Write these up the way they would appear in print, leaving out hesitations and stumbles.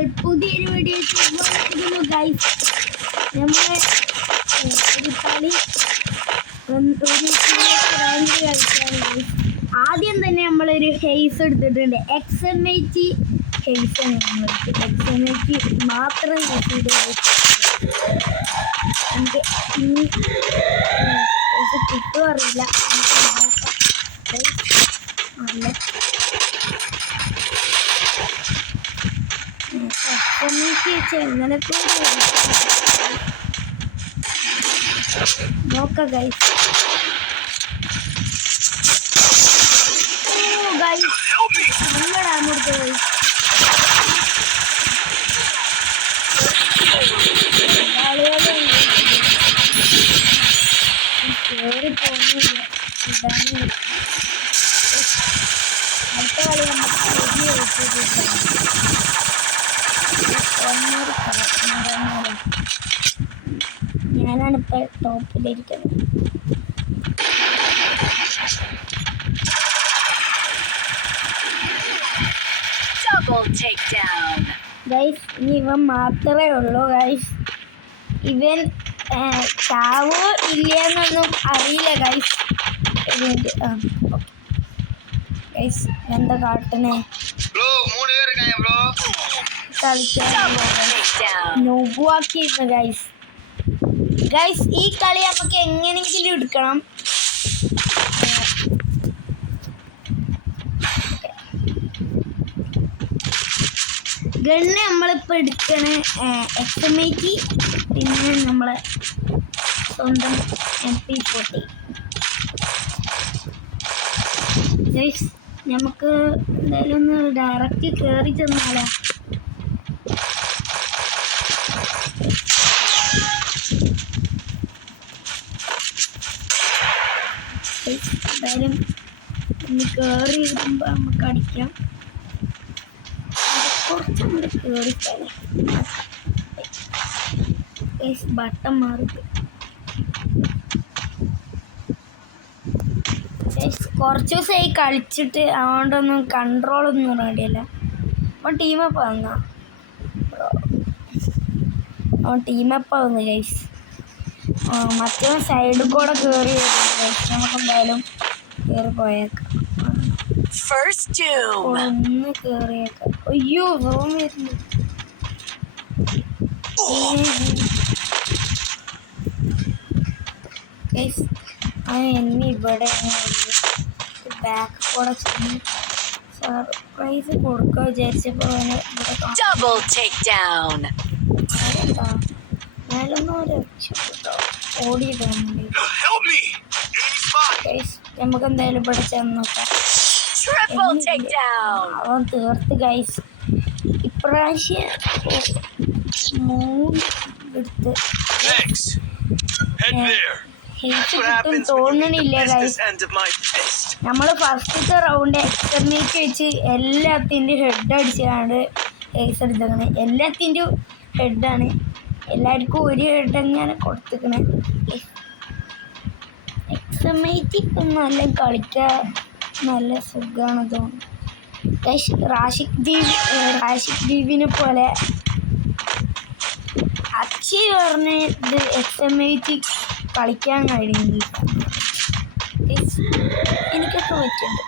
നമ്മൾ പുതിയൊരു video guys. നമ്മൾ ഒരു കളി കളിച്ചാണ്. ആദ്യം തന്നെ നമ്മളൊരു ഹെയ്സ് എടുത്തിട്ടുണ്ട്. XMAT ഹെയ്സാണ് നമ്മൾക്ക്. XMAT മാത്രം യൂസ് ചെയ്ത് നമുക്ക് ഇനി കിട്ടുമോ അറിയില്ല. നല്ല എങ്ങനെയൊക്കെ നോക്കാം ഗൈസ്. നല്ല ഡാം കൊടുത്തു ഗൈസ്. കയറി പോകുന്നില്ല. അടുത്ത കളി ഞാനാണിപ്പോൾ ടോപ്പിലിരിക്കുന്നത്. ഗൈസ് ഇനി ഇവൻ മാത്രമേ ഉള്ളൂ ഗൈസ്. ഇവൻ ചാവോ ഇല്ലയെന്നൊന്നും അറിയില്ല ഗൈസ്. ഗൈസ് എന്താ കാട്ടണേ? നോബുവാക്കിയിരുന്നു ഗൈസ്. ഗൈസ് ഈ കളി നമുക്ക് എങ്ങനെയെങ്കിലും എടുക്കണം. ഗണ്ണ് നമ്മളിപ്പോൾ എടുക്കണേ XMAT, പിന്നെ നമ്മളെ സ്വന്തം MP40. ഗൈസ് നമുക്ക് എന്തായാലും ഒന്ന് ഡയറക്റ്റ് കയറി ചെന്നാലോ? എന്തായാലും ഒന്ന് കയറി വരുമ്പോൾ നമുക്ക് അടിക്കാം. കുറച്ചും കൂടെ കയറിക്കാലേ. ബട്ടൺ മാറി. കുറച്ച് ദിവസമായി കളിച്ചിട്ട് അതുകൊണ്ടൊന്നും കൺട്രോളൊന്നും റെഡിയല്ല. അവൻ ടീമപ്പ് വന്നാ വന്നു ഗൈസ്. മറ്റേ സൈഡിൽ കൂടെ കയറി വരുന്നു. നമുക്ക് എന്തായാലും കയറി പോയേക്കാം. ഒന്ന് കയറിയേക്കാം. അയ്യോ റൂം വരുന്നു. ഗൈസ് എന്നെ ഇവിടെ ബാക്ക് കൂടെ ചെന്ന് സർപ്രൈസ് കൊടുക്കുക വിചാരിച്ചപ്പോൾ ഞാനൊന്നും രക്ഷപ്പെട്ടോ ഓടിയിട്ടുണ്ട്. നമുക്ക് എന്തായാലും ഇവിടെ ചെന്ന് നോക്കാം. അവൻ തീർത്ത് ഗൈസ്. ഇപ്രാവശ്യം 3 എടുത്ത് കിട്ടും തോന്നണില്ല ഗൈസ്. നമ്മള് ഫസ്റ്റത്തെ റൗണ്ട് XMAT വെച്ച് എല്ലാത്തിൻ്റെ ഹെഡ് അടിച്ചാണ് ഗൈസ് എടുത്തേക്കണേ. എല്ലാത്തിൻ്റെ ഹെഡാണ്. എല്ലാവർക്കും ഒരു ഹെഡ് അങ്ങനെ കൊടുത്തേക്കണേ. XMAT ഇപ്പം നല്ല കളിക്കാൻ നല്ല സുഖമാണ് തോന്നുന്നു. റാഷിക് ദ്വീപിനെ പോലെ അക്ഷയ് പറഞ്ഞ ഇത് XMAT കളിക്കാൻ കഴിയുന്നില്ല. എനിക്കൊക്കെ പറ്റുന്നുണ്ട്.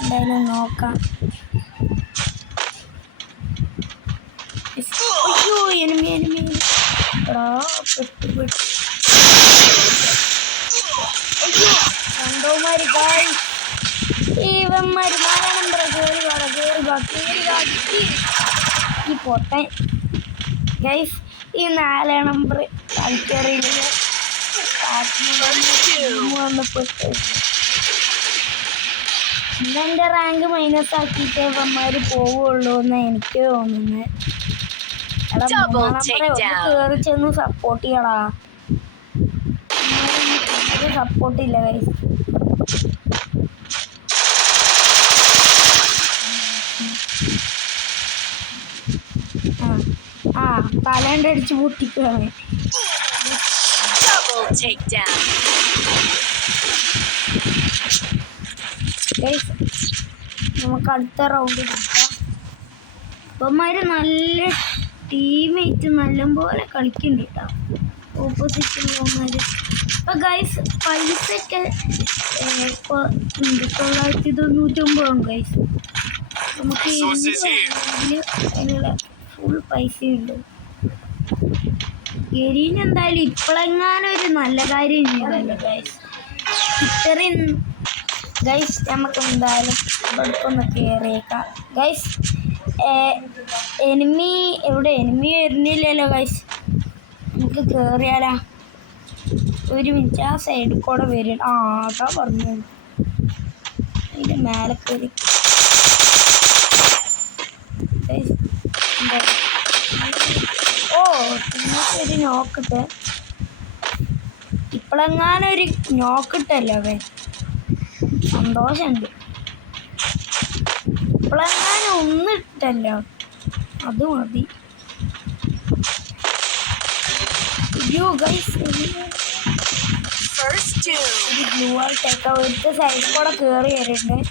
എന്തായാലും നോക്കാം. അയ്യോ എനിമി പെട്ടു. അയ്യോ കണ്ടോമാര് ഗൈസ്. ഇവന്മാര് 4 നമ്പർ ഈ പൊട്ടൻ ഗൈസ്. ഈ 4 നമ്പർ കളിക്കറിയില്ല. ഇന്നെൻ്റെ റാങ്ക് മൈനസ് ആക്കിയിട്ട് ഇവന്മാർ പോവുള്ളൂ എന്നാണ് എനിക്ക് തോന്നുന്നത്. എടാ 3 നമ്പറെ കയറി ചെന്ന് സപ്പോർട്ട് ചെയ്യടാ. സപ്പോർട്ടില്ല ഗൈസ്. തലേണ്ട അടിച്ച് പൊട്ടിക്കുകയാണ്. നമുക്ക് അടുത്ത റൗണ്ട് കിട്ടാം. ഇവന്മാര് നല്ല ടീമേറ്റ് നല്ലപോലെ കളിക്കുന്നുണ്ട് കേട്ടോ ഓപ്പോസിറ്റുള്ളവന്മാര്. ഇപ്പൊ ഗൈസ് പൈസയൊക്കെ 999 ഗൈസ്. നമുക്ക് അതിനുള്ള ഫുൾ പൈസയുണ്ട്. ഗരീന് എന്തായാലും ഇപ്പോഴെങ്ങാനും ഒരു നല്ല കാര്യം ചെയ്തല്ലോ ഗൈസ്. ഇത്രയും ഗൈസ് നമുക്ക് എന്തായാലും ഇവിടൊന്ന് കയറിയേക്കാം ഗൈസ്. എനിമി വരുന്നില്ലല്ലോ ഗൈസ്. നമുക്ക് കയറിയാലാ? ഒരു മിനിറ്റ്, ആ സൈഡിൽ കൂടെ വരും. അതാ പറഞ്ഞു അതിൻ്റെ മേലെ കയറി. ഒരു നോക്കിട്ട് ഇപ്പോഴെങ്ങാനൊരു നോക്കിട്ടല്ലോ അവൻ സന്തോഷമുണ്ട്. ഇപ്പോഴെങ്ങാനും ഒന്നിട്ടല്ലോ അത് മതി. ഒരു സൈഡിൽ കൂടെ കയറി വരുന്നുണ്ട്.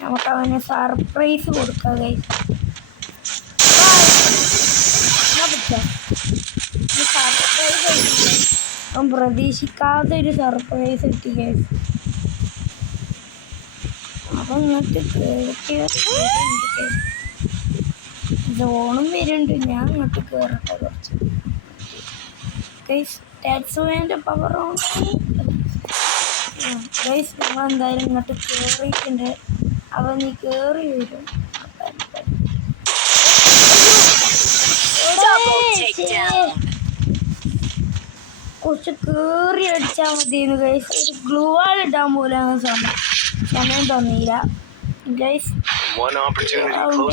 നമുക്ക് അവന് സർപ്രൈസ് കൊടുക്കാം ഗൈസ്. സർപ്രൈസ് അവൻ പ്രതീക്ഷിക്കാത്ത ഒരു സർപ്രൈസ് കിട്ടി ഗൈസ്. അപ്പം ഇങ്ങോട്ട് സോണും വരുന്നുണ്ട്. ഞാൻ ഇങ്ങോട്ട് കയറട്ടെ കുറച്ച് ഗൈസ്. ടാറ്റ്സുവേൻ്റെ പവർ ഓൺ ഗൈസ്. നമ്മൾ എന്തായാലും ഇങ്ങോട്ട് കയറിയിട്ടുണ്ട്. അവൻ നീ കയറി വരും. കുറച്ച് കയറി അടിച്ചാൽ മതിയെന്ന് ഗൈസ്. ഒരു ഗ്ലൂ വാൾ ഇടാൻ പോലും സമയം തന്നില്ല ഗൈസ്.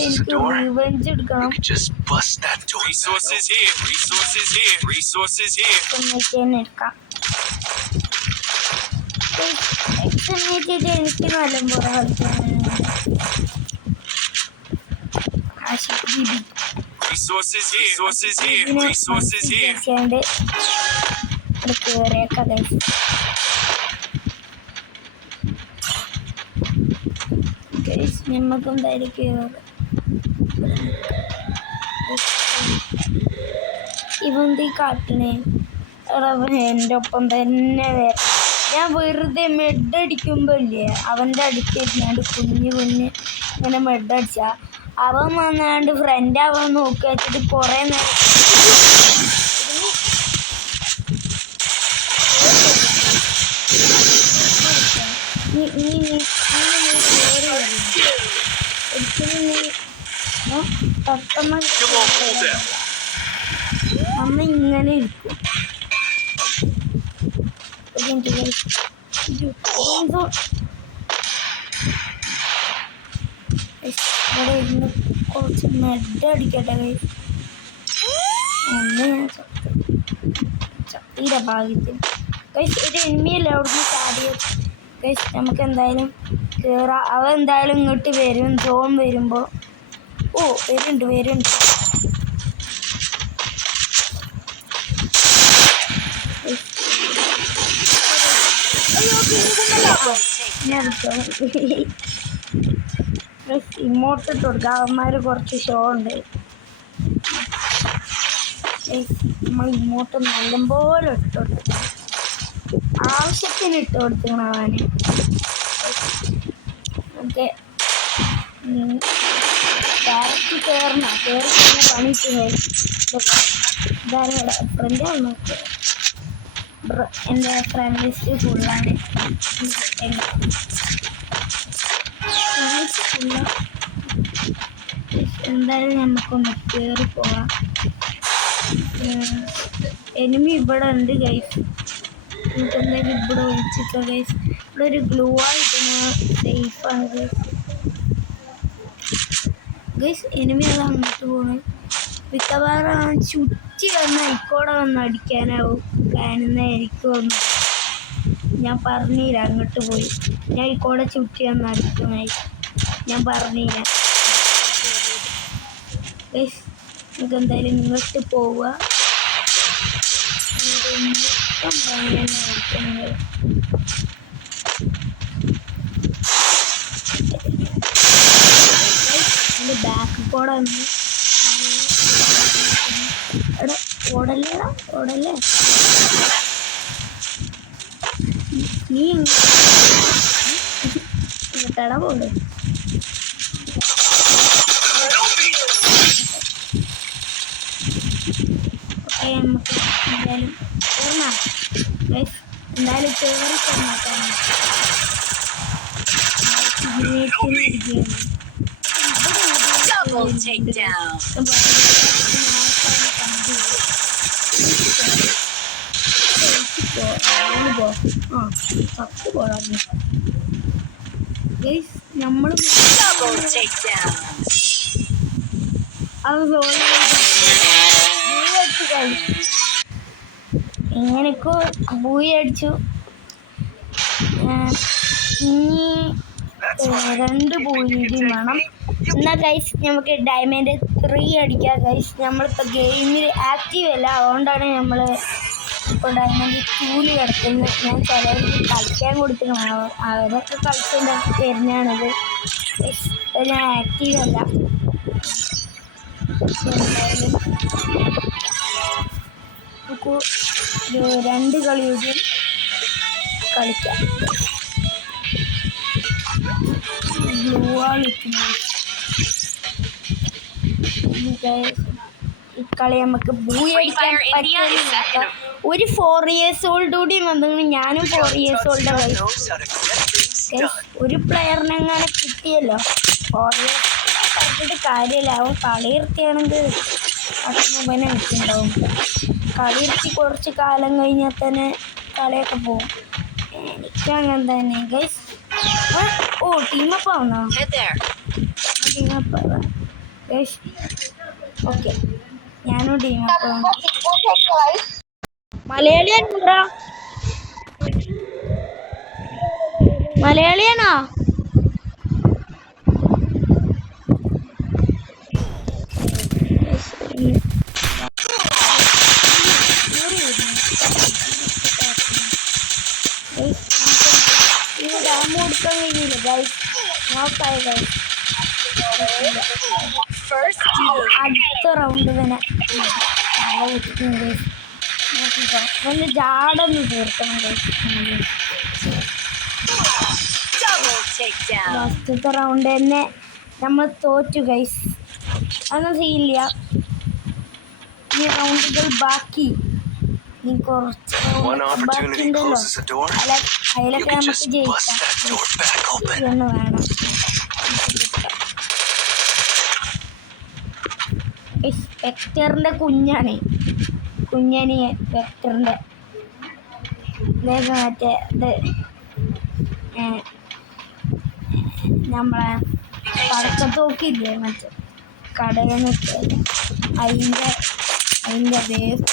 എനിക്ക് റിവെഞ്ച് എടുക്കണം. എടുക്കാം. എനിക്ക് നല്ലപോലെ കളിക്കാനുണ്ട്. കയറിയേക്കാം ഗൈസ്. നമുക്ക് എന്തായാലും കയറും. ഇവന്തി കാട്ടണേ എൻ്റെ ഒപ്പം തന്നെ വരാം. ഞാൻ വെറുതെ മെഡ് അടിക്കുമ്പോൾ ഇല്ലേ അവൻ്റെ അടുത്തിരുന്നാണ്ട് കുഞ്ഞ് ഇങ്ങനെ മെഡ് അടിച്ചാ അവൻ വന്നാണ്ട് ഫ്രണ്ട് അവൻ നോക്കി വെച്ചിട്ട് കുറേ നേരം അമ്മ ഇങ്ങനെ ഇരിക്കും. ഇവിടെ ഇരുന്ന് കുറച്ച് മെഡ് അടിക്കട്ടെ ഗൈസ്. ഒന്ന് ഞാൻ ചട്ടിയുടെ ഭാഗ്യത്തിൽ ഗൈസ് ഒരു എനിമിയല്ല അവിടുന്ന് ചാടിയത് ഗൈസ്. നമുക്ക് എന്തായാലും കയറാം. അവ എന്തായാലും ഇങ്ങോട്ട് വരും. സോൺ വരുമ്പോൾ വരുന്നുണ്ട്. ഇമോട്ട് ഇട്ട് കൊടുക്കാം. അവന്മാർ കുറച്ച് ഷോ ഉണ്ട്. നമ്മൾ ഇമോട്ട് നല്ലപോലെ ഇട്ട് കൊടുക്കണം. ആവശ്യത്തിന് ഇട്ട് കൊടുക്കണം അവന്. ഓക്കെ ഡയറക്റ്റ് കയറണം. കയറി പണിക്ക് ഇതാണ് ഫ്രണ്ടാണ് നോക്കുക. എൻ്റെ ഫ്രണ്ട് ലിസ്റ്റ് ഫുള്ളാണ്. എന്തായാലും നമുക്കൊന്ന് കയറി പോവാം. എനിമി ഇവിടെ ഉണ്ട് ഗൈസ്. നമുക്ക് എന്തായാലും ഇവിടെ ഒഴിച്ചിട്ടോ ഗൈസ്. ഇവിടെ ഒരു ഗ്ലൂ ആയിടുന്ന സേഫാണ് ഗൈസ്. എനിമി അത് അങ്ങോട്ട് പോകണം. മിക്കവാറും ചുറ്റി വന്ന് ഇക്കോടെ വന്ന് അടിക്കാനാവും പ്ലാനെന്നായിരിക്കും ഒന്ന്. ഞാൻ പറഞ്ഞില്ല അങ്ങോട്ട് പോയി. ഞാൻ ഇക്കോടെ ചുറ്റി വന്ന് അടിക്കുമായി. ഞാൻ പറഞ്ഞില്ല ഗൈസ്. നമുക്ക് എന്തായാലും ഇങ്ങോട്ട് പോവുക. ബാക്ക് കൂടെ വന്ന് എടാ ഓടല്ലേടാ ഓടല്ലേ നീ ഇങ്ങോട്ടാടാ പോകണ്ടേ ഓക്കെ നമുക്ക് എന്തായാലും എന്തായാലും കയറി തന്നാട്ടാണ് Double takedown. നമ്മൾ Double takedown. അത് എങ്ങനെയൊക്കെ ബൂയി അടിച്ചു ഇനി 2 ബൂയിയും വേണം എന്നാൽ ഗൈസ് നമുക്ക് ഡയമണ്ട് 3 അടിക്കാം ഗൈസ് നമ്മളിപ്പോൾ ഗെയിമിൽ ആക്റ്റീവ് അല്ല അതുകൊണ്ടാണ് നമ്മൾ ഇപ്പോൾ ഡയമണ്ട് 2 കിടക്കുന്നത് ഞാൻ ചിലർക്ക് കളിക്കാൻ കൊടുത്തിട്ട് അവരൊക്കെ കളിച്ചതിൻ്റെ തരുന്നതാണിത് ഞാൻ ആക്റ്റീവ് അല്ല എന്തായാലും നമുക്ക് 2 കളിയോടും കളിക്കാം ബ്ലൂ കളിക്കുന്നു ഈ കളി നമുക്ക് ബൂയി അടിക്കാൻ പറ്റില്ല ഒരു 4 years old കൂടി വന്നെങ്കിൽ ഞാനും 4 years old ഒരു പ്ലെയറിനെ അങ്ങനെ കിട്ടിയല്ലോ 4 years പറഞ്ഞിട്ട് കാര്യമില്ല അവൻ കളി നിർത്തിയാണെങ്കിൽ അതിന് വെച്ചിട്ടുണ്ടാവും കളി നിർത്തി കുറച്ച് കാലം കഴിഞ്ഞാൽ തന്നെ കളിയൊക്കെ പോകും എനിക്കങ്ങനെ തന്നെ ഗൈസ് ഓ ടീമപ്പ് ആവുന്നോ ടീമപ്പ് ഗൈസ് ഓക്കെ ഞാനും ടീമപ്പ് മലയാളിയാണോ മലയാളിയാണോ കൊടുക്കാൻ കഴിയില്ല ഗൈസ് നോക്കായി ഗൈസ് അടുത്ത റൗണ്ട് തന്നെ ഒന്ന് ജാടൊന്ന് തീർക്കണം ലാസ്റ്റത്തെ റൗണ്ട് തന്നെ നമ്മൾ തോറ്റു ഗൈസ് അതൊന്നും ചെയ്യില്ല ഈ റൗണ്ടുകൾ ബാക്കി ഇനി കുറച്ച് ബാക്കിയുണ്ടല്ലോ അതിലൊക്കെ നമുക്ക് ജയിക്കാം ഒന്ന് വേണം വെക്ടറിൻ്റെ കുഞ്ഞനി വെക്ടറിൻ്റെ മറ്റേ ഇത് നമ്മളെ പടക്കത്തോക്കില്ലേ മറ്റേ കടയിൽ നിന്നൊക്കെ അതിൻ്റെ ബേസ്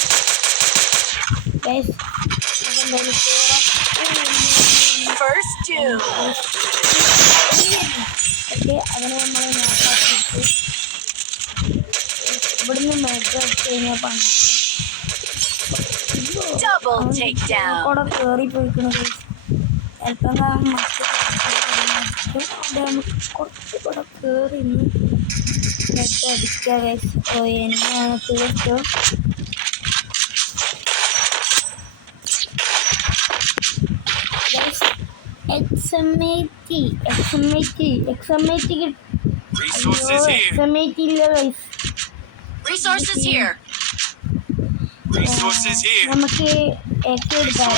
ഓക്കെ അതിനെ നമ്മൾ നോക്കാക്കിയിട്ട് ഇവിടുന്ന് മെഗ വെച്ച് കഴിഞ്ഞാൽ കൂടെ കയറി പോയിക്കണത് ചിലപ്പം കുറച്ച് കൂടെ കയറി മെഗ അടിക്കുക എന്നെയാണ് തീർത്തു XMAT ഇല്ല ഗൈസ് Resources here. നമുക്ക് AK എടുക്കാം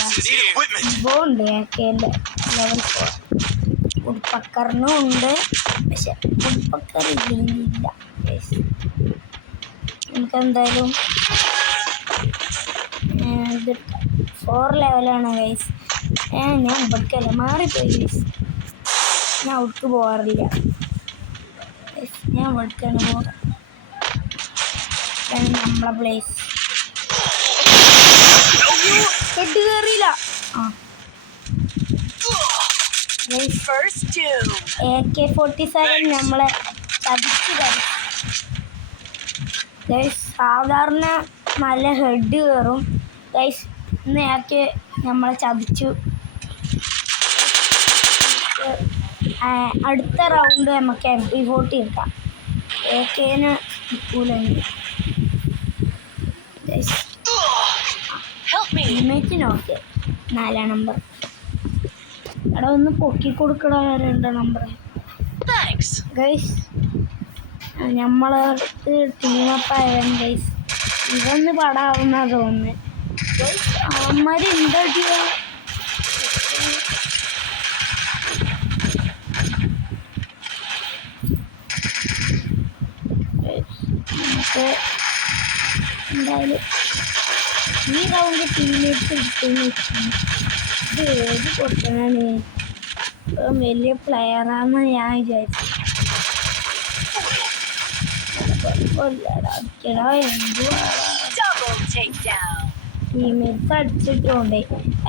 ഉണ്ട് AKൻ്റെ ലെവൽ 4 ഉഡ്പക്കറിനും ഉണ്ട് പക്ഷെ ഉഡ്പക്കർ ഇല്ല നമുക്ക് എന്തായാലും ഇത് 4 ലെവലാണ് ഗൈസ് ഞാൻ ഉഡ്പക്കല്ല മാറിപ്പോയി ഗൈസ് ഞാൻ ഉഡ്ക്ക് പോകാറില്ല ഞാൻ ഉഡ്ക്കാണ് പോകാറ് നമ്മളെ പ്ലേസ് ഹെഡ് കയറിയില്ല AK-47 നമ്മളെ ചതിച്ചു ഗൈസ് സാധാരണ നല്ല ഹെഡ് കയറും ഗൈസ് ഇന്ന് AK നമ്മളെ ചതിച്ചു അടുത്ത റൗണ്ട് നമുക്ക് MP40 എടുക്കാം AKന് കിട്ടൂലെങ്കിൽ me. ടീമേറ്റിനോക്കെ 4 നമ്പർ. അവിടെ ഒന്ന് പൊക്കി കൊടുക്കണ 2 നമ്പർ. Thanks. ഗൈസ് നമ്മളടുത്ത് ടീമപ്പായവൻ ഗൈസ് ഇതൊന്ന് പടാവുന്ന തോന്നുന്നു. ഗൈസ് അവന്മാർ എന്താ ചെയ്യുക? നമുക്ക് എന്തായാലും ഈ റൗണ്ട് ടീമേറ്റ്സ് എടുത്തെന്ന് വെച്ചാൽ ഇത് ഏത് പൊട്ടനാണ് വലിയ പ്ലെയറാന്ന് ഞാൻ വിചാരിച്ചു. അടിക്കടാ എന്തുവാ Double takedown. ടീമേറ്റ്സ് അടിച്ചിട്ടുണ്ട്.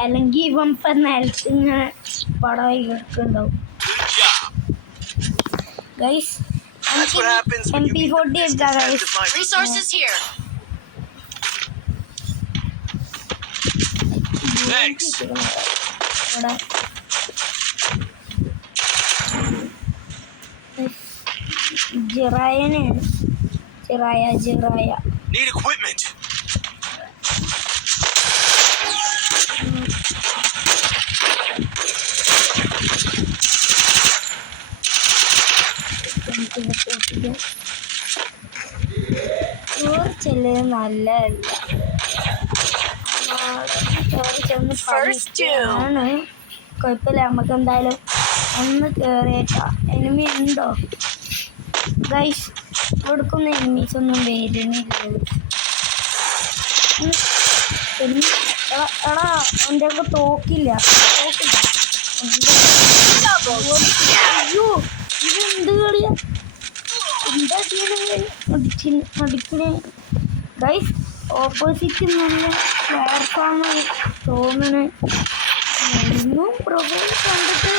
അല്ലെങ്കിൽ ഇവൻ ഇപ്പം നിലത്ത് ഇങ്ങനെ പടമായി കിടക്കുന്നുണ്ടാവും. Guys That's what happens when you meet the MP40 bestest എടുക്കാം friends guys. of mine. Resources here. Thanks. ഇവിടെ ജിറായനാണ്. ജിറായ Need equipment. ചെല്ലുന്നത് നല്ലതല്ല. ചെന്ന് First doom. ആണ്. കുഴപ്പമില്ല, നമുക്ക് എന്തായാലും ഒന്ന് കയറിയേക്കാം. എനിമി ഉണ്ടോ ഗൈസ്? കൊടുക്കുന്ന എനിമീസ് ഒന്നും വരുന്നില്ല. എടാ എൻ്റെ ഒക്കെ തോക്കില്ല. അയ്യോ ഇതെന്ത് കളിയാ? എന്താ ചെയ്യണേ? അടിക്കണേ ഗൈസ്. ഓപ്പോസിറ്റ് നല്ല പ്ലെയർസാണ് തോന്നണേ. ഇന്നും പ്രൊഫൈൽ കണ്ടിട്ട്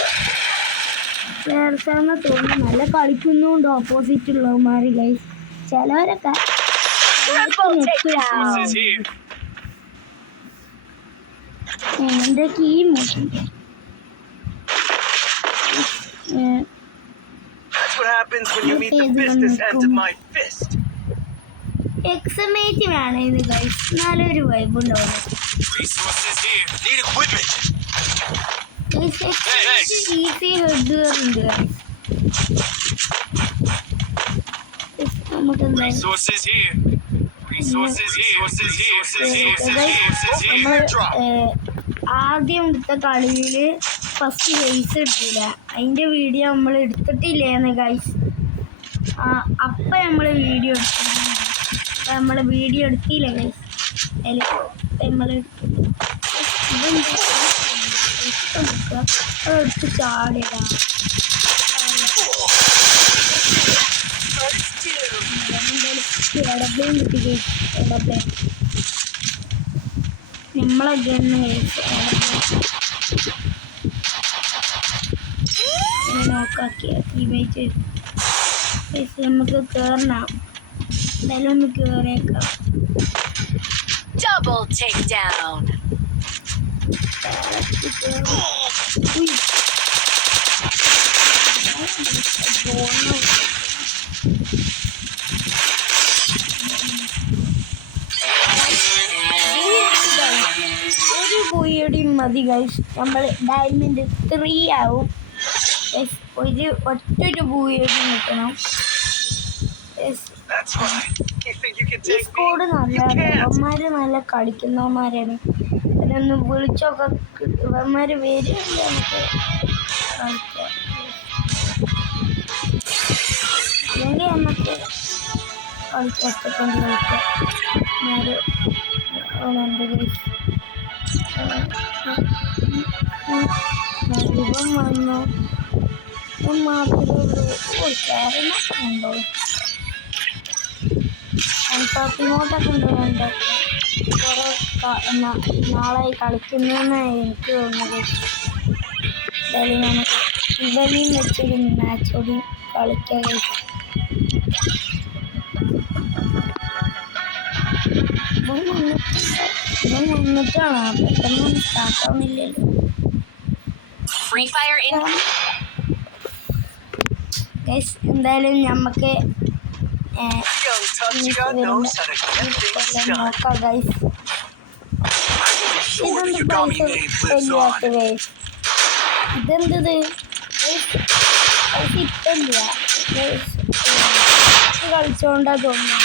പ്ലെയർസാണെന്ന് തോന്നുന്നു. നല്ല കളിക്കുന്നുണ്ട് ഓപ്പോസിറ്റ് ഉള്ളവന്മാർ ഗൈസ്. ചിലവരൊക്കെ Resources here. എൻ്റെ കീ മോശം. That's what happens when you meet the bestest hands of my fist. എക്സമേറ്റ് വേണേന്ന് ഗൈസ്. നല്ലൊരു വൈബ് ഉണ്ടാവും. Resources here. Need equipment. Easy ഹെഡുകളുണ്ട് ഗൈസ്. നമുക്ക് എന്തായാലും Resources here. Resources here. Resources here. നമ്മൾ ആദ്യം എടുത്ത കളിയിൽ ഫസ്റ്റ് ഗെയ്സ് എടുത്തില്ല. അതിൻ്റെ വീഡിയോ നമ്മൾ എടുത്തിട്ടില്ലേന്ന് ഗൈസ്. അപ്പം നമ്മൾ വീഡിയോ എടുത്തില്ല ഗൈസ്. നമ്മൾ എടുത്ത് ചാടിയതാ. എടബ്ലേയും കിട്ടി ഗൈസ്. എടബ്ലേയും നമ്മളെ ഗണ്ണ് ഗൈസ്. നോക്കാക്കിയ ടീമേറ്റ് ഗൈസ്. നമുക്ക് കയറണം. എന്തായാലും ഒന്ന് കയറിയേക്കാം. Double takedown. ഒരു പോയി മതി ഗൈസ്. നമ്മൾ ഡയമണ്ട് 3 ആവും ഗൈസ്. ഒറ്റൊരു പൂയടി നിൽക്കണം. That's right. You think you can ഈ take me? സ്കോഡ് നല്ല ഇവന്മാര് നല്ല കളിക്കുന്നവന്മാരാണ്. അവരൊന്ന് വിളിച്ചൊക്കെ ഇവന്മാര് വരുന്നുണ്ട്. നമുക്ക് കളിക്കാം. അല്ലെങ്കിൽ നമുക്ക് കളിച്ചൊറ്റക്കൊണ്ട് കളിക്കാം. ഉണ്ട് ഗൈസ്. ഇവൻ വന്നു. ഇവൻ മാത്രമേ ഉണ്ടോ? ഇങ്ങോട്ടൊക്കെ ഉണ്ട്. വേണ്ട കുറേ നാളായി കളിക്കുന്നതെന്ന് എനിക്ക് തോന്നുന്നത്. എന്തായാലും നമുക്ക് ഇവനെയും വെച്ചൊരു മാച്ചോടി കളിക്കാൻ. ഇവൻ വന്നിട്ടാണ് പെട്ടെന്ന് സ്റ്റാർട്ടാവുന്നില്ലല്ലോ. Free fire in. ഗൈസ് എന്തായാലും നമുക്ക് Young Tuxedo knows how to get things done. നോക്കാം guys. I will Sure, the ഇതെന്ത് Yagami പൈസ name lives ഇല്ലാത്ത on. ഗൈസ്? ഇതെന്തത് പൈസ ഇപ്പില്ല ഗൈസ്. കളിച്ചോണ്ടാ തോന്നുന്നു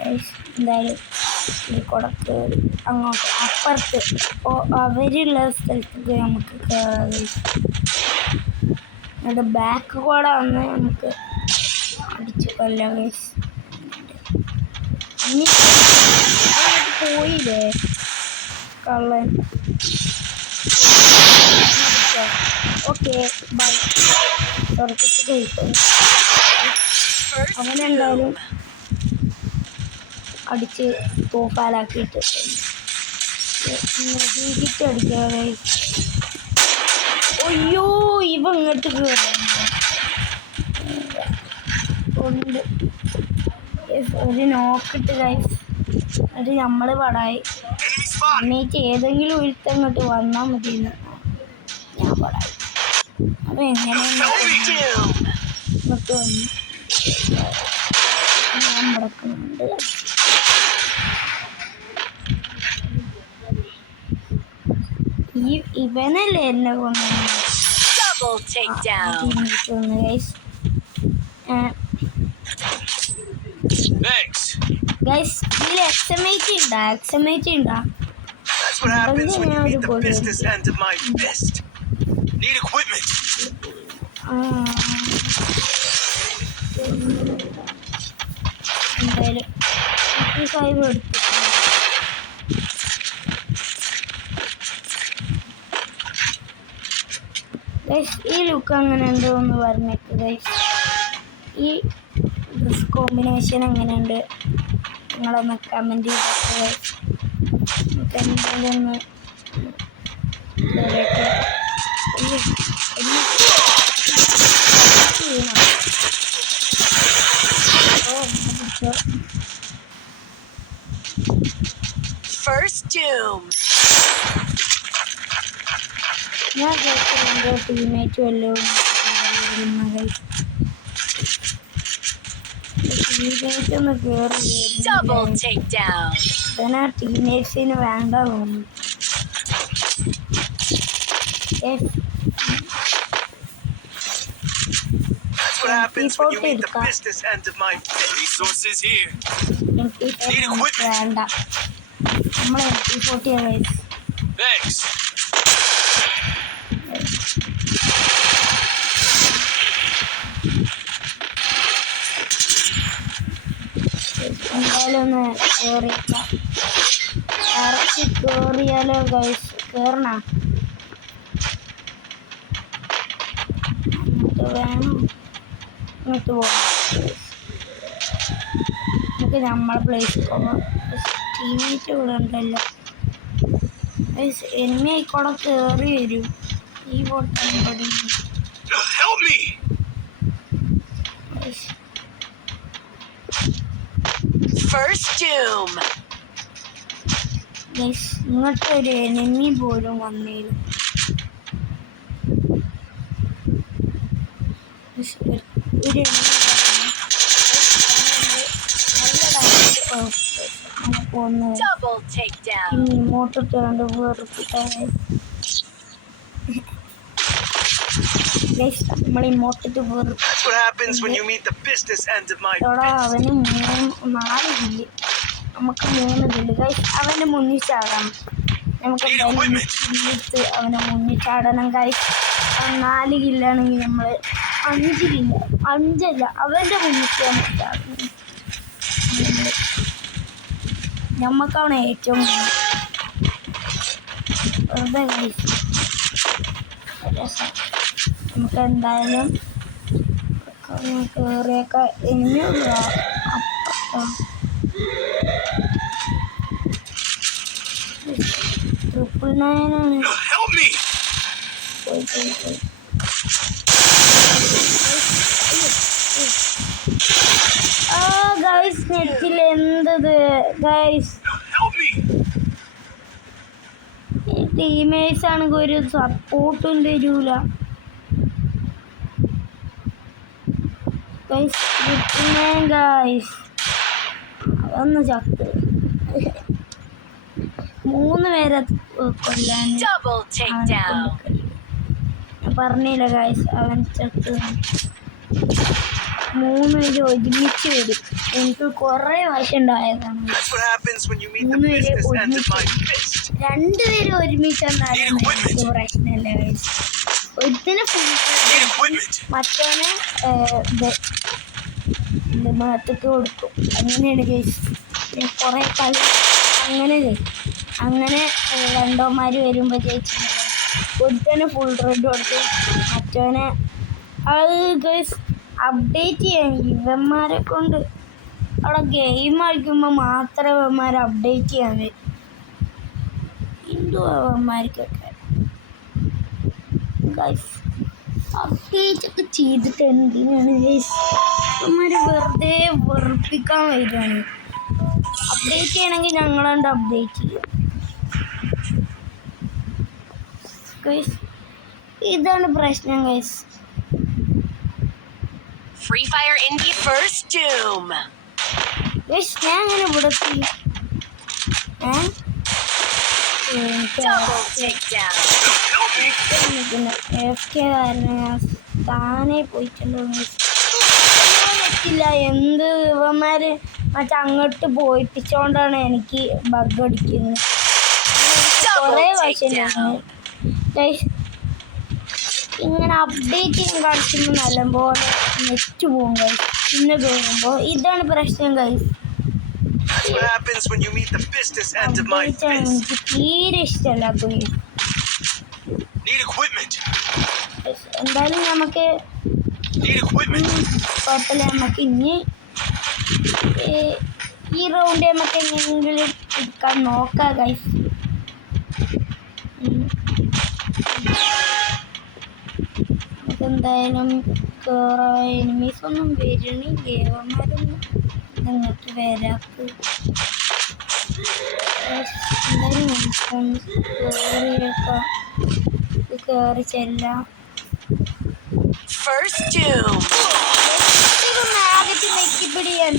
ഗൈസ്. എന്തായാലും ഈ കുടക്ക് അങ്ങോട്ട് അപ്പുറത്ത് അവരുള്ള സ്ഥലത്തേക്ക് നമുക്ക് കയറാം ഗൈസ്. എന്നിട്ട് ബാക്ക് കൂടെ വന്ന് നമുക്ക് അടിച്ചു കൊല്ലാം ഗൈസ്. ഇനി അങ്ങോട്ട് പോയില്ലേ കള്ളൻ. Okay bye. തുറച്ചിട്ട് കഴിക്കും. First അവനെന്തായാലും doom. അടിച്ച് തോപ്പാലാക്കിയിട്ട് വീട്ടിട്ട് അടിക്കാതെ. അയ്യോ ഇവ ഇങ്ങോട്ട് ഉണ്ട്. ഒരു നോക്കിട്ട് ഗൈസ്. അത് നമ്മള് പടായി Enemy spotted. അമ്മയ്ക്ക് ഏതെങ്കിലും ഒരുത്തങ്ങോട്ട് വന്നാൽ മതി. ഞാൻ പടായി അത് എങ്ങനെയാണ് First doom. ഇങ്ങോട്ട് വന്നു. ഞാൻ മുടക്കുന്നുണ്ട്. ഇവനല്ലേ എന്നെ കൊണ്ടുവന്നു. Double takedown. Guys Thanks. Guys ഇതിൽ എക്സമേറ്റ് ഉണ്ടാ. That's what happens when you meet the business end of my fist. Need equipment. എന്തായാലും ഈ ഫൈവ് എടുത്തു. ഗൈസ് ഈ ലുക്ക് അങ്ങനെ ഉണ്ടോ എന്ന് പറഞ്ഞിട്ട് ഗൈസ്. ഈ ഡ്രസ് കോമ്പിനേഷൻ എങ്ങനെയുണ്ട് നിങ്ങളൊന്ന് കമൻറ്റ് ചെയ്തിട്ട് നമുക്ക് എന്തായാലും ഒന്ന് കേറിയിട്ട് First doom. ഞാൻ എൻ്റെ ടീമേറ്റ് വല്ലതും ടീമേറ്റ് ഒന്ന് കയറി Double takedown. ഇതന്നെ ടീമേറ്റ്സിന് വേണ്ട തോന്നുന്നു. That's what happens when you meet the business end of my fist. Resources here. വേണ്ട നമ്മൾ MP40 Thanks. എന്തായാലും ഒന്ന് കയറിയേക്കാം. ഇറച്ചി കയറിയാലോ ഗൈസ്? കയറണ ഇങ്ങോട്ട് വേണം. ഇങ്ങോട്ട് പോകാം. നമുക്ക് നമ്മളെ പ്ലേസ് പോകാം. ടീമേറ്റ് ഇവിടെ ഉണ്ടല്ലോ. എനിമി ആയിക്കോടെ കയറി വരും. ഈ ബോട്ടാണ് ഇവിടെ. Help me. First doom. Guys ഇങ്ങോട്ട് ഒരു എനിമി പോലും വന്നിരുന്നു. ഒരു പോകുന്നത് Double takedown. ഇനി ഇങ്ങോട്ടിട്ട് കണ്ട് വെറുപ്പിട്ടാണ് ഗൈസ്. നമ്മൾ ഇങ്ങോട്ടിട്ട് വെറുപ്പിടാ. That's what happens when you meet the business end of my അവന് 4 കില്ല്, നമുക്ക് 3 കില്ല് ഗൈസ്. അവൻ്റെ മുന്നിൽ ചാടണം. നമുക്ക് എന്തായാലും കില്ലെടുത്ത് അവനെ മുന്നിൽ ചാടണം ഗൈസ്. അവൻ 4 കില്ലാണെങ്കിൽ നമ്മൾ 5 കില്ല, 5 അവൻ്റെ മുന്നിൽ നമുക്ക് ചാടണം. നമുക്കാണ് ഏറ്റവും വെറുതെ ഗൈസ് രസം. നമുക്ക് എന്തായാലും കയറിയൊക്കെ ഇനിയുള്ള അപ്പുറം 999 Help me. പോയി. ഗൈസ് നെറ്റിൽ എന്തത് ഗൈസ്. Help me. ഈ ടീമേഴ്സ് ആണെങ്കിൽ ഒരു സപ്പോർട്ടും തരൂല ഗൈസ്. ഗൈസ് ഒന്ന് ചത്ത് 3 പേരെ കൊല്ലാൻ Double takedown. ഞാൻ പറഞ്ഞില്ല ഗൈസ്, അവൻ ചത്ത് 3 പേര് ഒരുമിച്ച് വരും. എനിക്ക് കുറേ വശം ഉണ്ടായതാണ്. That's what happens when you meet the 3 പേര് business end of ഒരുമിച്ച്, my fist. 2 പേര് ഒരുമിച്ച് വന്നാലും എനിക്ക് പ്രശ്നമില്ല ഗൈസ്. ഒരുത്തിന് ഫുൾ Need equipment. മറ്റവനെ മുഖത്തേക്ക് കൊടുക്കും. അങ്ങനെയാണ് ഗൈസ്. കുറേ കളി അങ്ങനെ രണ്ടോമാർ വരുമ്പോൾ ജയിച്ചിട്ടുണ്ട്. ഒരുത്തന്നെ ഫുൾ റെഡ് കൊടുത്ത് മറ്റവനെ അത് ഗൈസ് അപ്ഡേറ്റ് ചെയ്യാൻ ഇവന്മാരെ കൊണ്ട് അവിടെ ഗെയിം കളിക്കുമ്പോൾ മാത്രമേ ഇവന്മാർ അപ്ഡേറ്റ് ചെയ്യാൻ വരും. ഇവന്മാർക്കൊക്കെ ഗൈസ് അപ്ഡേറ്റ് ഒക്കെ ചെയ്തിട്ട് എന്തിനാണ് ഗൈസ് ഇവന്മാർ വെറുതെ വെറുപ്പിക്കാൻ വരികയാണ്. അപ്ഡേറ്റ് ചെയ്യണമെങ്കിൽ ഞങ്ങളുണ്ട് അപ്ഡേറ്റ് ചെയ്യും ഗൈസ്. ഇതാണ് പ്രശ്നം guys. Free Fire Indie first doom. Guys ഞാൻ അങ്ങനെ ഇവിടെ Double takedown. FK കാരണം ഞാൻ താനെ പോയിട്ടുണ്ടോ പറ്റില്ല. എന്ത് ഇവന്മാര് മറ്റേ അങ്ങോട്ട് പോയിപ്പിച്ചോണ്ടാണ് എനിക്ക് ബഗ് അടിക്കുന്നത്. കുറേ വശം ഗൈസ് ഇങ്ങനെ അപ്ഡേറ്റ് ചെയ്യാൻ കളിക്കുമ്പോൾ നല്ലപോലെ നെറ്റ് പോകും ഗൈസ്. പിന്നെ പോകുമ്പോൾ ഇതാണ് പ്രശ്നം guys. That's what happens when you meet the business end of my update ആണ് fist. എനിക്ക് തീരെ ഇഷ്ടമല്ലാത്ത ഗൈസ്. Need equipment. എന്തായാലും നമുക്ക് Need equipment. കുഴപ്പമില്ല. നമുക്ക് ഇനി ഈ റൗണ്ട് നമുക്ക് എങ്ങനെയെങ്കിലും എടുക്കാൻ നോക്കാം ഗൈസ്. എന്തായാലും എനിമീസ് ഒന്നും വരണില്ല. ദേവന്മാരൊന്നും ഇങ്ങോട്ട് വരാക്ക്. എന്തായാലും നമുക്കൊന്ന് കയറി ചെല്ലാം. First doom. മാഗറ്റ് നെക്കിപ്പിടിയാൻ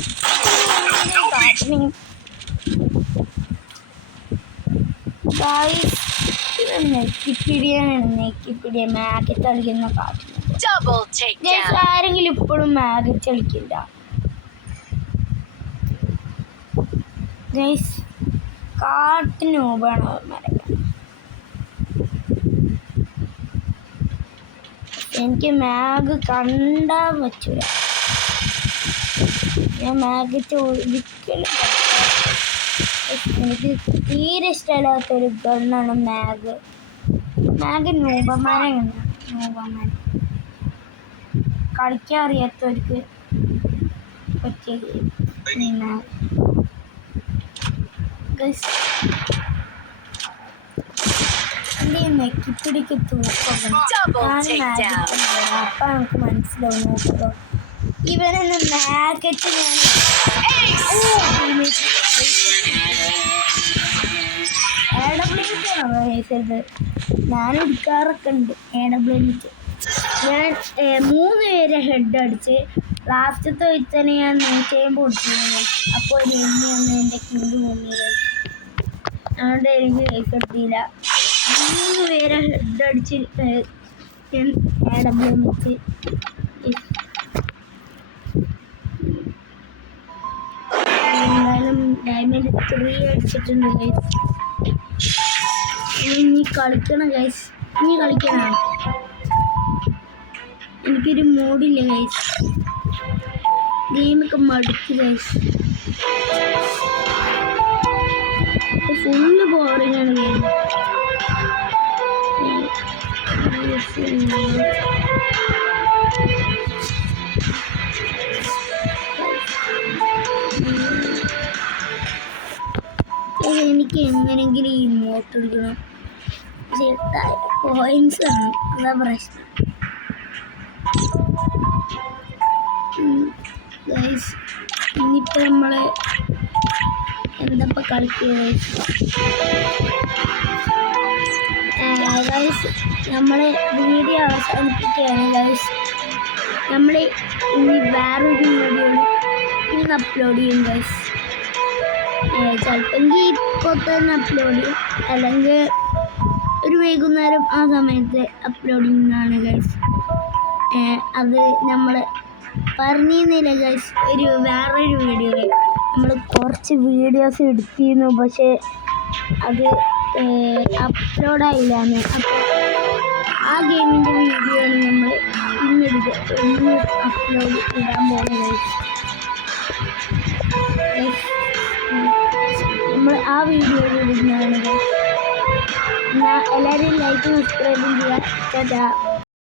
നെക്കിപ്പിടിയാൻ മാഗറ്റ് കളിക്കുന്ന കാട്ടുന്നത്. Double takedown. ആരെങ്കിലും ഇപ്പോഴും മാഗറ്റ് കളിക്കില്ല ഗൈസ്. കാട്ടിന് മുമ്പാണ് അവന്മാരൊക്കെ. എനിക്ക് മാഗ് കണ്ടാൻ പറ്റൂല. ഞാൻ മാഗറ്റ് ഒരിക്കലും എനിക്ക് തീരെ ഇഷ്ടമില്ലാത്തൊരു ഗണ്ണാണ് മാഗ്. നൂപന്മാരെ നൂപന്മാർ കളിക്കാൻ അറിയാത്തവർക്ക് പറ്റിയ മാഗ്. നെക്കിപ്പിടിക്ക് തൂക്കം അപ്പൊ നമുക്ക് മനസ്സിലാവും. നോക്കുക ഇവനൊന്ന് മാഗറ്റ് ഞാൻ എടുക്കാറൊക്കെ ഉണ്ട് AWM. ഞാൻ 3 പേരെ ഹെഡ് അടിച്ച് ലാസ്റ്റത്തെ വെച്ചാണ് ഞാൻ 150 കൊടുത്തിരുന്നത്. അപ്പോൾ ഒരു എണ്ണിയൊന്നും എൻ്റെ കിണ്ട് മുന്നിൽ അതുകൊണ്ട് എനിക്ക് കിട്ടിയില്ല. 3 പേരെ ഹെഡ് അടിച്ച് ഞാൻ AWM വെച്ച് എന്തായാലും ഡയമണ്ട് 3 അടിച്ചിട്ടുണ്ട് ഗൈസ്. ഇനി കളിക്കണം ഗൈസ്. ഇനി കളിക്കണം. എനിക്കൊരു മൂഡില്ല ഗൈസ്. ഗെയിമൊക്കെ മടുത്ത് ഗൈസ്. ഫുള്ള് ബോറിംഗ് ആണ് ഗെയിം. എനിക്ക് എങ്ങനെയെങ്കിലും ഈ ഇമോട്ട് എടുക്കണം. കോയിൻസ് ആണ് അതാ പ്രശ്നം ഗൈസ്. ഇനിയിപ്പോൾ നമ്മൾ എന്തപ്പോൾ കളിക്കുക ഗൈസ്. നമ്മൾ വീഡിയോ അവസാനിപ്പിക്കുകയാണ് ഗൈസ്. നമ്മൾ ഇനി വേറൊരു വീഡിയോ ഇന്ന് അപ്ലോഡ് ചെയ്യും ഗൈസ്. ചിലപ്പെങ്കിൽ ഇപ്പോൾ തന്നെ അപ്ലോഡ് ചെയ്യും, അല്ലെങ്കിൽ ഒരു വൈകുന്നേരം ആ സമയത്ത് അപ്ലോഡ് ചെയ്യുന്നതാണ് ഗൈസ്. അത് നമ്മൾ പറഞ്ഞിരുന്നില്ല ഗൈസ്, വേറൊരു വീഡിയോയിൽ നമ്മൾ കുറച്ച് വീഡിയോസ് എടുത്തിരുന്നു, പക്ഷേ അത് അപ്ലോഡായില്ലാന്ന്. അപ്പോൾ ആ ഗെയിമിൻ്റെ വീഡിയോ ആണ് നമ്മൾ ഇന്ന് അപ്ലോഡ് ഇടാൻ പോകുന്നത്. നമ്മൾ ആ വീഡിയോയിൽ ഇടുന്നതാണ്. എല്ലാവരും ലൈക്കും സബ്സ്ക്രൈബും ചെയ്യാം.